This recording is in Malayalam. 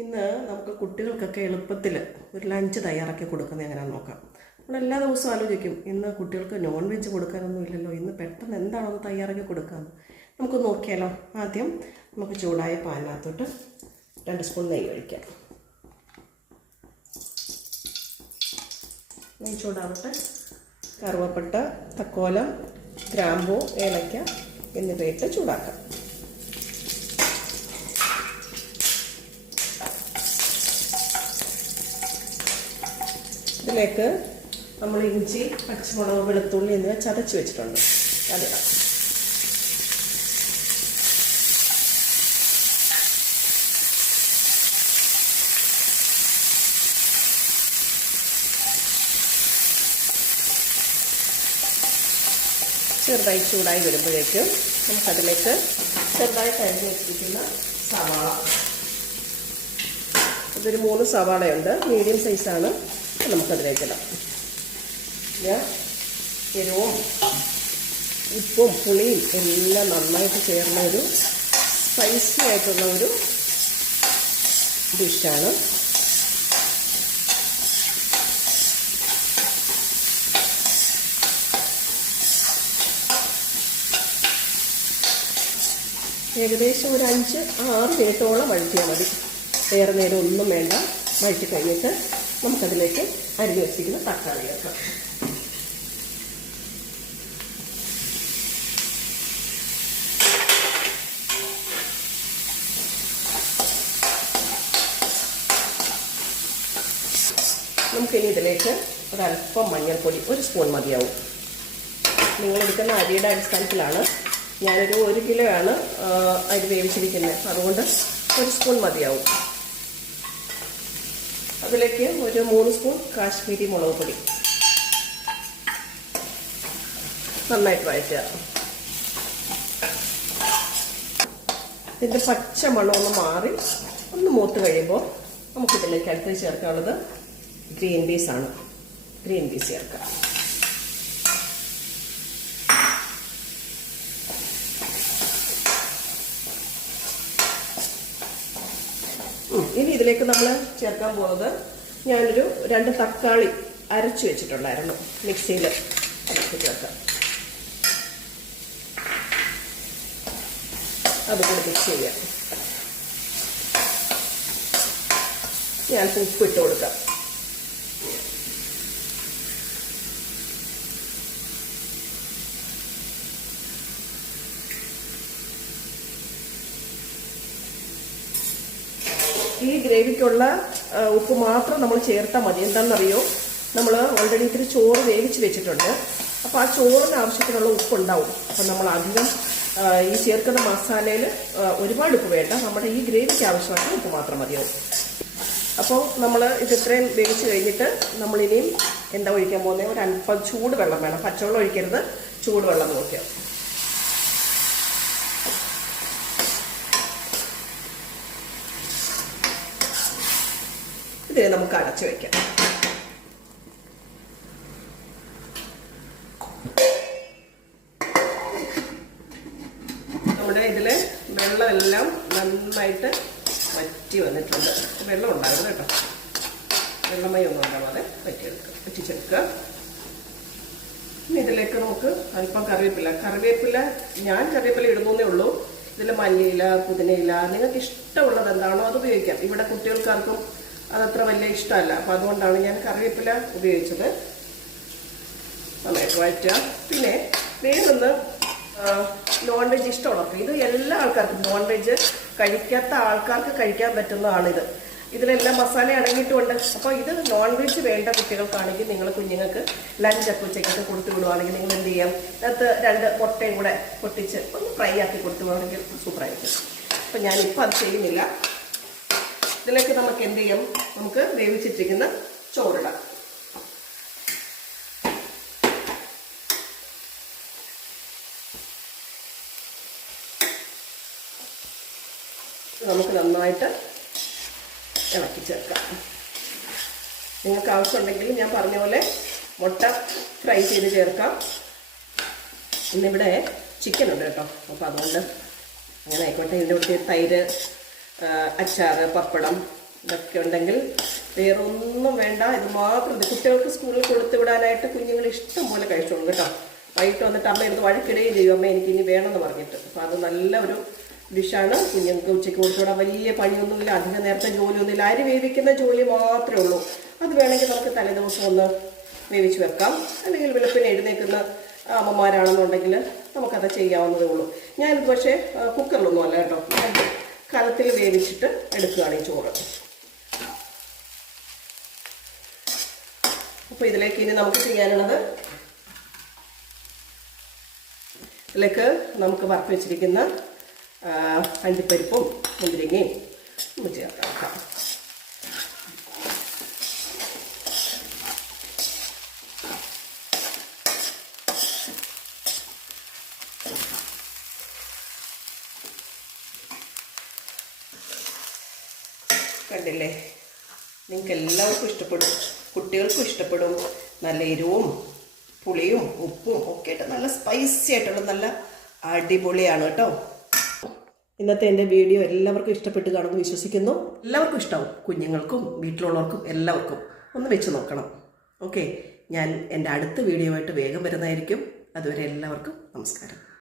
ഇന്ന് നമുക്ക് കുട്ടികൾക്കൊക്കെ എളുപ്പത്തിൽ ഒരു ലഞ്ച് തയ്യാറാക്കി കൊടുക്കുന്നത് എങ്ങനെയാണെന്ന് നോക്കാം. നമ്മൾ എല്ലാ ദിവസവും ആലോചിക്കും ഇന്ന് കുട്ടികൾക്ക് നോൺ വെജ് കൊടുക്കാനൊന്നും ഇല്ലല്ലോ ഇന്ന് പെട്ടെന്ന് എന്താണോ തയ്യാറാക്കി കൊടുക്കാമെന്ന് നമുക്ക് നോക്കിയാലോ? ആദ്യം നമുക്ക് ചൂടായ പാനിനകത്തോട്ട് രണ്ട് സ്പൂൺ നെയ്യ് ഒഴിക്കാം. നെയ്യ് ചൂടാവട്ടെ. കറുവപ്പട്ട തക്കോലം ഗ്രാമ്പൂ ഏലക്ക എന്നിവയിട്ട് ചൂടാക്കാം. ഇതിലേക്ക് നമ്മൾ ഇഞ്ചി പച്ചമുളക് വെളുത്തുള്ളി എന്നിവ ചതച്ച് വെച്ചിട്ടുണ്ട്. അതിടാം ചെറുതായി ചൂടായി വരുമ്പോഴേക്കും നമുക്കതിലേക്ക് ചെറുതായി കഴിഞ്ഞ് വെച്ചിരിക്കുന്ന സവാള. ഇതൊരു മൂന്ന് സവാളയുണ്ട്. മീഡിയം സൈസാണ്. നമുക്കതിലേക്കിടാം എരിവും ഉപ്പും പുളിയും എല്ലാം നന്നായിട്ട് ചേർന്ന ഒരു സ്പൈസി ആയിട്ടുള്ള ഒരു ഡിഷാണ് ഏകദേശം ഒരു അഞ്ച് ആറ് മിനിറ്റോളം വഴറ്റിയാൽ മതി. വേറെ നേരം ഒന്നും വേണ്ട. വഴറ്റി കഴിഞ്ഞിട്ട് നമുക്കതിലേക്ക് അരിഞ്ഞു വെച്ചിരിക്കുന്ന തക്കാളി ചേർക്കാം. നമുക്കിനി ഇതിലേക്ക് ഒരല്പം മഞ്ഞൾപ്പൊടി ഒരു സ്പൂൺ മതിയാവും. നിങ്ങളെടുക്കുന്ന അരിയുടെ അടിസ്ഥാനത്തിലാണ് ഞാനൊരു ഒരു കിലോ ആണ് അരി വേവിച്ചിരിക്കുന്നത്. അതുകൊണ്ട് ഒരു സ്പൂൺ മതിയാവും. അതിലേക്ക് ഒരു മൂന്ന് സ്പൂൺ കാശ്മീരി മുളക് പൊടി. നന്നായിട്ട് വഴറ്റുക. ഇതിന്റെ പച്ച മണം ഒന്ന് മാറി ഒന്ന് മൂത്ത് കഴിയുമ്പോൾ നമുക്കിതിലേക്ക് അടുത്ത് ചേർക്കാനുള്ളത് ഗ്രീൻ പീസാണ് ഗ്രീൻ പീസ് ചേർക്കാം ഇനി ഇതിലേക്ക് നമ്മൾ ചേർക്കാൻ പോകുന്നത് ഞാനൊരു രണ്ട് തക്കാളി അരച്ചു വെച്ചിട്ടുണ്ടായിരുന്നു മിക്സിയിൽ അരച്ച് ചേർക്കാം. അതുകൂടി മിക്സ് ചെയ്യാം. ഞാൻ ഉപ്പ് ഇട്ട് കൊടുക്കാം. ഈ ഗ്രേവിക്കുള്ള ഉപ്പ് മാത്രം നമ്മൾ ചേർത്താൽ മതി. എന്താണെന്നറിയോ? നമ്മൾ ഓൾറെഡി ഇത്തിരി ചോറ് വേവിച്ച് വെച്ചിട്ടുണ്ട്. അപ്പോൾ ആ ചോറിന് ആവശ്യത്തിനുള്ള ഉപ്പ് ഉണ്ടാവും അപ്പം നമ്മൾ അധികം ഈ ചേർക്കുന്ന മസാലയിൽ ഒരുപാട് ഉപ്പ് വേണ്ട. നമ്മുടെ ഈ ഗ്രേവിക്ക് ആവശ്യമായിട്ട് ഉപ്പ് മാത്രം മതിയാവും. അപ്പോൾ നമ്മൾ ഇത് ഇത്രയും വേവിച്ച് കഴിഞ്ഞിട്ട് നമ്മളിനിയും എന്താ ഒഴിക്കാൻ പോകുന്നത് ഒരു അല്പം ചൂട് വെള്ളം വേണം. പച്ചവെള്ളം ഒഴിക്കരുത്. ചൂട് വെള്ളം നോക്കിയാൽ ഇത് നമുക്ക് അടച്ചു വെക്കാം. നമ്മുടെ ഇതിൽ വെള്ളമെല്ലാം നന്നായിട്ട് വറ്റി വന്നിട്ടുണ്ട്. വെള്ളം ഉണ്ടായിരുന്നു കേട്ടോ. വെള്ളമയം ഒന്നും ഉണ്ടാവാതെ വറ്റിയെടുക്കുക വറ്റിച്ചെടുക്കുക. ഇനി ഇതിലേക്ക് നമുക്ക് അല്പം കറിവേപ്പില. കറിവേപ്പില ഞാൻ കറിവേപ്പില ഇടുന്നേ ഉള്ളൂ. ഇതിൽ മല്ലിയില പുതിനയില നിങ്ങൾക്ക് ഇഷ്ടമുള്ളത് എന്താണോ അത് ഉപയോഗിക്കാം. ഇവിടെ കുട്ടികൾക്കാർക്കും അതത്ര വലിയ ഇഷ്ടമല്ല. അപ്പം അതുകൊണ്ടാണ് ഞാൻ കറിവേപ്പില ഉപയോഗിച്ചത്. നന്നായിട്ട് വഴറ്റുക. പിന്നെ വേറൊന്ന് നോൺ വെജ് ഇഷ്ടമുള്ളവർക്ക്. ഇത് എല്ലാ ആൾക്കാർക്കും നോൺ വെജ് കഴിക്കാത്ത ആൾക്കാർക്ക് കഴിക്കാൻ പറ്റുന്നതാണിത് ഇതിലെല്ലാം മസാല അടങ്ങിയിട്ടുണ്ട് അപ്പോൾ ഇത് നോൺ വെജ് വേണ്ട കുട്ടികൾക്കാണെങ്കിൽ നിങ്ങൾ കുഞ്ഞുങ്ങൾക്ക് ലഞ്ച് ലഞ്ചൊക്കെ ഉച്ചയ്ക്കൊക്കെ കൊടുത്തു വിടുവാണെങ്കിൽ നിങ്ങൾ എന്ത് ചെയ്യാം? അതിനകത്ത് രണ്ട് മുട്ടയും കൂടെ പൊട്ടിച്ച് ഒന്ന് ഫ്രൈ ആക്കി കൊടുത്തു വിടുവാണെങ്കിൽ സൂപ്പറായിരിക്കും. അപ്പം ഞാനിപ്പോൾ അത് ചെയ്യുന്നില്ല. ഇതിലേക്ക് നമുക്ക് എന്ത് ചെയ്യാം? നമുക്ക് വേവിച്ചിട്ടിരിക്കുന്ന ചോറിടാം. നമുക്ക് നന്നായിട്ട് ഇളക്കി ചേർക്കാം. നിങ്ങൾക്ക് ആവശ്യമുണ്ടെങ്കിൽ ഞാൻ പറഞ്ഞ പോലെ മുട്ട ഫ്രൈ ചെയ്ത് ചേർക്കാം. ഇന്നിവിടെ ചിക്കൻ ഉണ്ട് കേട്ടോ. അപ്പോൾ അതുകൊണ്ട് അങ്ങനെ ആയിക്കോട്ടെ. ഇതിന്റെ കൂടെ തൈര് അച്ചാറ് പപ്പടം ഇതൊക്കെ ഉണ്ടെങ്കിൽ വേറെ ഒന്നും വേണ്ട. ഇത് മാത്രം മതി. കുട്ടികൾക്ക് സ്കൂളിൽ കൊടുത്തു വിടാനായിട്ട് കുഞ്ഞുങ്ങൾ ഇഷ്ടം പോലെ കഴിച്ചോളും കേട്ടോ. വൈകിട്ട് വന്നിട്ട് അമ്മ എടുത്ത് വഴക്കിടുകയും ചെയ്യും. അമ്മ എനിക്ക് ഇനി വേണമെന്ന് പറഞ്ഞിട്ട്. അപ്പോൾ അത് നല്ല ഒരു ഡിഷാണ് കുഞ്ഞുങ്ങൾക്ക് ഉച്ചയ്ക്ക് കൊടുത്തുവിടാൻ വലിയ പണിയൊന്നുമില്ല. അധികം നേരത്തെ ജോലിയൊന്നുമില്ല. അരി വേവിക്കുന്ന ജോലി മാത്രമേ ഉള്ളൂ. അത് വേണമെങ്കിൽ നമുക്ക് തലേദിവസം ഒന്ന് വേവിച്ച് വെക്കാം. അല്ലെങ്കിൽ വെളുപ്പിന് എഴുന്നേൽക്കുന്ന അമ്മമാരാണെന്നുണ്ടെങ്കിൽ നമുക്കത് ചെയ്യാവുന്നതേ ഉള്ളൂ. ഞാനിത് പക്ഷേ കുക്കറിലൊന്നും അല്ല കേട്ടോ. ഞാൻ കലത്തിൽ വേവിച്ചിട്ട് എടുക്കുകയാണ് ഈ ചോറ്. അപ്പോൾ ഇതിലേക്ക് ഇനി നമുക്ക് ചെയ്യാനുള്ളത് ഇതിലേക്ക് നമുക്ക് വറുത്ത് വെച്ചിരിക്കുന്ന അഞ്ചിപ്പരിപ്പും മുന്തിരിങ്ങയും നമുക്ക് ചേർക്കാം കണ്ടില്ലേ? നിങ്ങൾക്ക് എല്ലാവർക്കും ഇഷ്ടപ്പെടും. കുട്ടികൾക്കും ഇഷ്ടപ്പെടും. നല്ല എരിവും പുളിയും ഉപ്പും ഒക്കെ ആയിട്ട് നല്ല സ്പൈസി ആയിട്ടുള്ള നല്ല അടിപൊളിയാണ് കേട്ടോ. ഇന്നത്തെ എന്റെ വീഡിയോ എല്ലാവർക്കും ഇഷ്ടപ്പെട്ട് കാണുമെന്ന് വിശ്വസിക്കുന്നു. എല്ലാവർക്കും ഇഷ്ടമാവും കുഞ്ഞുങ്ങൾക്കും വീട്ടിലുള്ളവർക്കും എല്ലാവർക്കും ഒന്ന് വെച്ച് നോക്കണം. ഓക്കെ? ഞാൻ എന്റെ അടുത്ത വീഡിയോ ആയിട്ട് വേഗം വരുന്നതായിരിക്കും. അതുവരെ എല്ലാവർക്കും നമസ്കാരം.